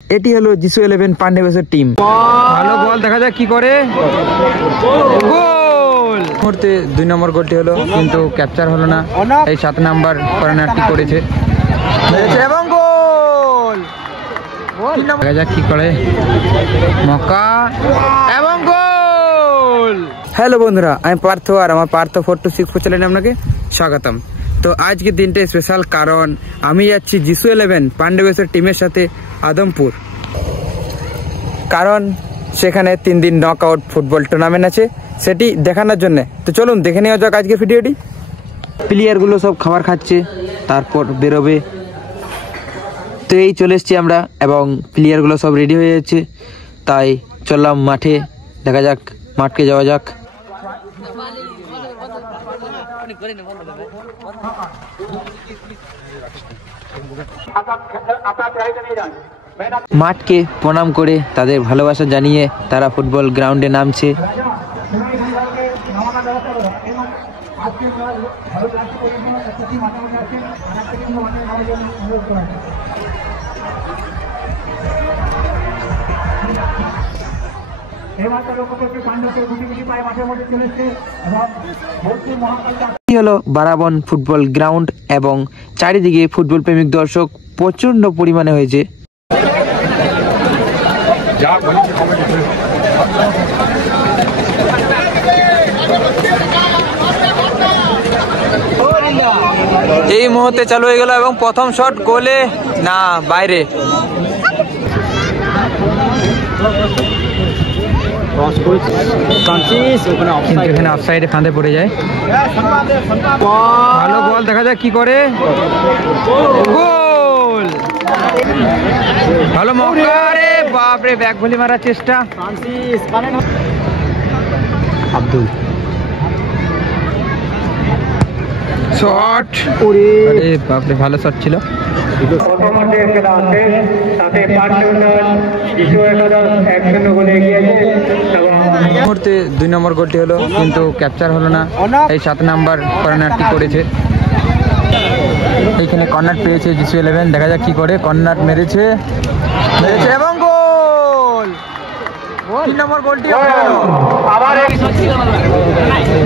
এটি হলো জিসু 11 পান্ডে বেসের টিম। ভালো বল, দেখা যাক কি করে। গোল! মুহূর্তে 2 নম্বর গোলটি হলো, কিন্তু ক্যাপচার হলো না। এই 7 নম্বর কর্নারটি করেছে এবং গোল। দেখা যাক কি করে। মক্কা এবং গোল। হ্যালো বন্ধুরা, আমি পার্থ আর আমার পার্থ 426 চ্যানেলে আপনাকে স্বাগতম। তো আজকে দিনটা স্পেশাল, কারণ আমি যাচ্ছি জিসু 11 পান্ডে বেসের টিমের সাথে আদমপুর, কারণ সেখানে 3 দিন নক আউট ফুটবল টুর্নামেন্ট আছে, সেটি দেখানোর জন্য। তো চলুন দেখে নেওয়া যাক আজকের ভিডিওটি। প্লেয়ারগুলো সব খাবার খাচ্ছে, তারপর বেরোবে। তো এই চলে এসছি আমরা, এবং প্লেয়ারগুলো সব রেডি হয়ে যাচ্ছে, তাই চললাম মাঠে। দেখা যাক, মাঠকে যাওয়া যাক। মাঠকে প্রণাম করে তাদের ভালোবাসা জানিয়ে তারা ফুটবল গ্রাউন্ডে নামছে। হলো বারাবন ফুটবল গ্রাউন্ড, এবং চারিদিকে ফুটবল প্রেমিক দর্শক প্রচন্ড পরিমাণে হয়েছে। এই মুহূর্তে চালু হয়ে গেল, এবং প্রথম শট গোলে না, বাইরে। এখানে অফসাইডে ফাঁদে পড়ে যায়। ভালো বল, দেখা যাক কি করে। গোল! ভালো মৌকা, রে বাপরে, ব্যাক ভলি মারার চেষ্টা। আব্দুল শট, আরে বাপরে, ভালো শট ছিল। মুহূর্তে 2 নম্বর গোলটি হলো, কিন্তু ক্যাপচার হলো না। এই 7 নম্বর কর্নারটি করেছে। এইখানে কর্নার পেয়েছে জিসু 11, দেখা যাক কি করে। কর্নার মেরেছে এবং গোল! 3 নম্বর গোলটি হলো।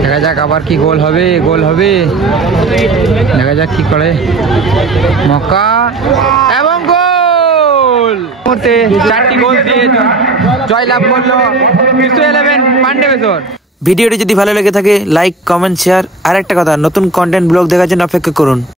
দেখা যাক আবার কি গোল হবে। গোল হবে, দেখা যাক কি করে। মক্কা এবং গোল! মুহূর্তে 4টি গোল দিয়ে জয়লাভ করলো জিসু 11 পান্ডে বেসর। ভিডিওটি যদি ভালো লেগে থাকে লাইক, কমেন্ট, শেয়ার। আর একটা কথা, নতুন কন্টেন্ট ব্লগ দেখার জন্য অপেক্ষা করুন।